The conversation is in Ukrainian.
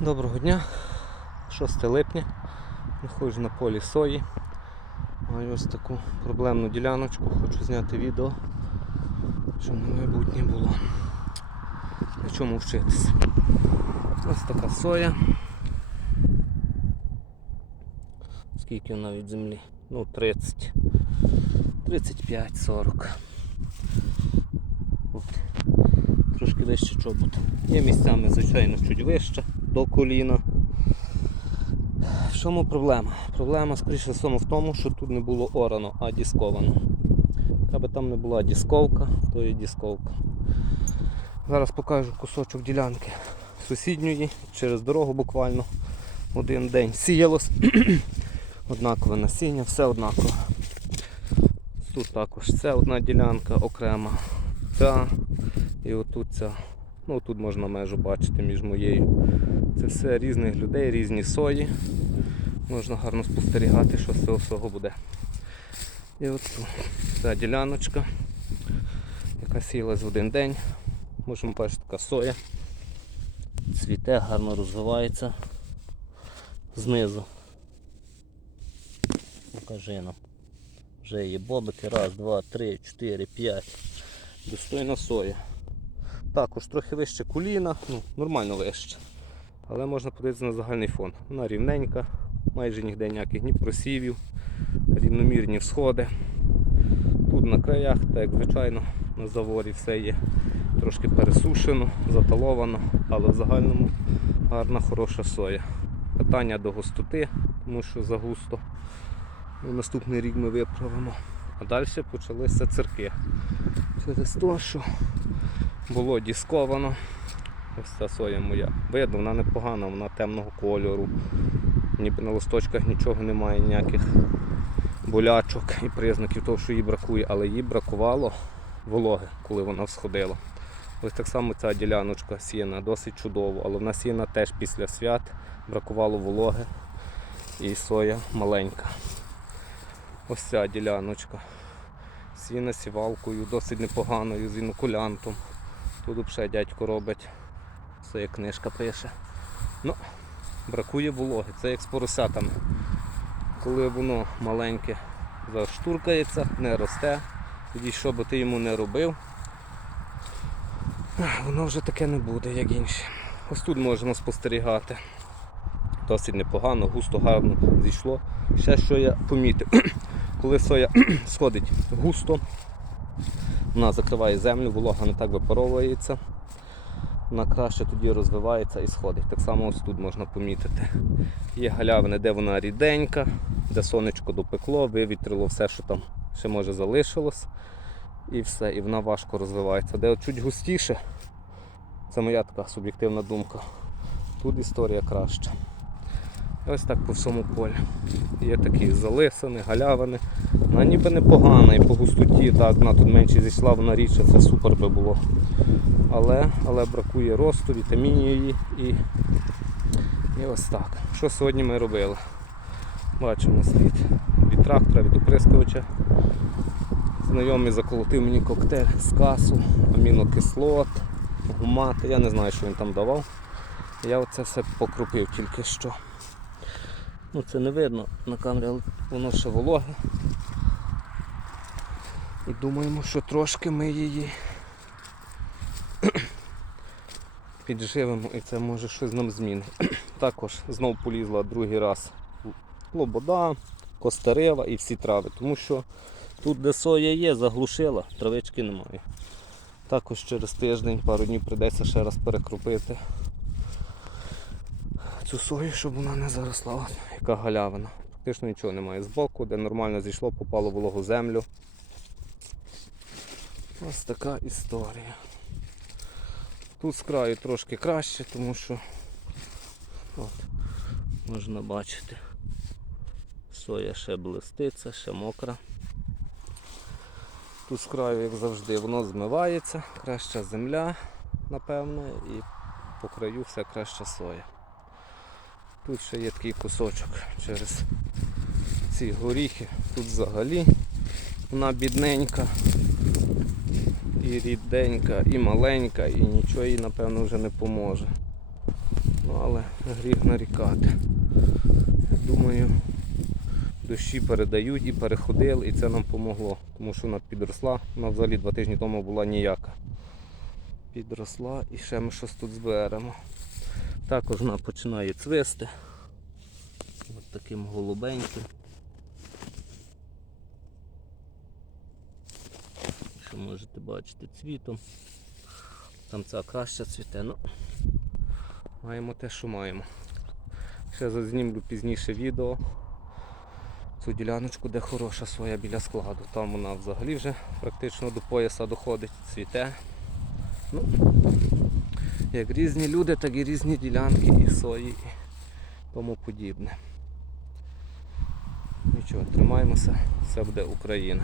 Доброго дня, 6 липня. Знаходжу на полі сої. Маю ось таку проблемну діляночку, хочу зняти відео, щоб на майбутнє було на чому вчитися. Ось така соя. Скільки вона від землі? Ну 30. 35-40. Трошки вище чобут. Є місцями, звичайно, чуть вище, до коліна. В чому проблема? Проблема, скоріше всього, в тому, що тут не було орано, а дісковано. Аби там не була дісковка, то є дісковка. Зараз покажу кусочок ділянки сусідньої, через дорогу буквально один день сіялось. Однакове насіння, все однаково. Тут також це одна ділянка окрема. Ця і отут ця. Ну тут можна межу бачити між моєю. Це все різних людей, різні сої. Можна гарно спостерігати, що з цього всього буде. І от тут ця діляночка, яка сілась в один день. Можемо бачити така соя. Цвіте, гарно розвивається знизу. Покажи нам. Вже є бобики. Раз, два, три, чотири, п'ять. Достойна соя. Також трохи вище коліна, ну, нормально вище. Але можна подивитися на загальний фон. Вона рівненька, майже ніде ніяких ні просівів, рівномірні всходи. Тут на краях, так як звичайно, на заворі все є трошки пересушено, заталовано, але в загальному гарна, хороша соя. Питання до густоти, тому що загусто. Ну, наступний рік ми виправимо. А далі почалися цирки. Через те, що було дісковано. Ось ця соя моя. Видно, вона непогана, вона темного кольору. Ніби на листочках нічого немає, ніяких болячок і признаків того, що їй бракує, але їй бракувало вологи, коли вона всходила. Ось так само ця діляночка сіяна досить чудово, але вона сіяна теж після свят, бракувало вологи і соя маленька. Ось ця діляночка. Сіна сівалкою, досить непоганою, з інокулянтом. Тут взагалі дядько робить, все як книжка пише. Ну, бракує вологи, це як з поросятами. Коли воно маленьке заштуркається, не росте, тоді що би ти йому не робив, воно вже таке не буде, як інші. Ось тут можемо спостерігати. Досить непогано, густо, гарно зійшло. Ще що я помітив, коли соя сходить густо, вона закриває землю, волога не так випаровується, вона краще тоді розвивається і сходить. Так само ось тут можна помітити. Є галявини, де вона ріденька, де сонечко допекло, вивітрило все, що там ще може залишилось. І все, і вона важко розвивається. Де чуть густіше, це моя така суб'єктивна думка. Тут історія краща. Ось так по всьому полі. Є такі залисини, галявини. Вона ніби непогана і по густоті, так, вона тут менше зійшла, вона рідше, це супер би було. Але, але бракує росту, вітамінів і, і ось так. Що сьогодні ми робили? Бачимо слід від трактора, від оприскувача. Знайомий заколотив мені коктейль з касу, амінокислот, гумати. Я не знаю, що він там давав. Я оце все покрупив тільки що. Ну це не видно на камері, але воно ще вологе. І думаємо, що трошки ми її підживемо і це може щось нам змінить. Також знов полізла другий раз лобода, костарева і всі трави, тому що тут, де соя є, заглушила, травички немає. Також через тиждень, пару днів прийдеться ще раз перекропити цю сою, щоб вона не заросла, яка галявина. Практично нічого немає збоку, де нормально зійшло, попало вологу землю. Ось така історія. Тут з краю трошки краще, тому що от, можна бачити, соя ще блиститься, ще мокра. Тут з краю, як завжди, воно змивається, краща земля, напевно, і по краю все краща соя. Тут ще є такий кусочок через ці горіхи. Тут взагалі вона бідненька, і ріденька, і маленька, і нічого їй напевно вже не поможе. Ну, але гріх нарікати. Думаю, дощі передають і переходили, і це нам помогло, тому що вона підросла, вона взагалі два тижні тому була ніяка. Підросла і ще ми щось тут зберемо. Також вона починає цвисти. Ось таким голубеньким. Можете бачити цвітом. Там ця краще цвіте, ну маємо те, що маємо. Ще зазнімлю пізніше відео. Цю діляночку, де хороша своя біля складу. Там вона взагалі вже практично до пояса доходить, цвіте. Ну, як різні люди, так і різні ділянки, і сої, і тому подібне. Нічого, тримаємося, все буде Україна.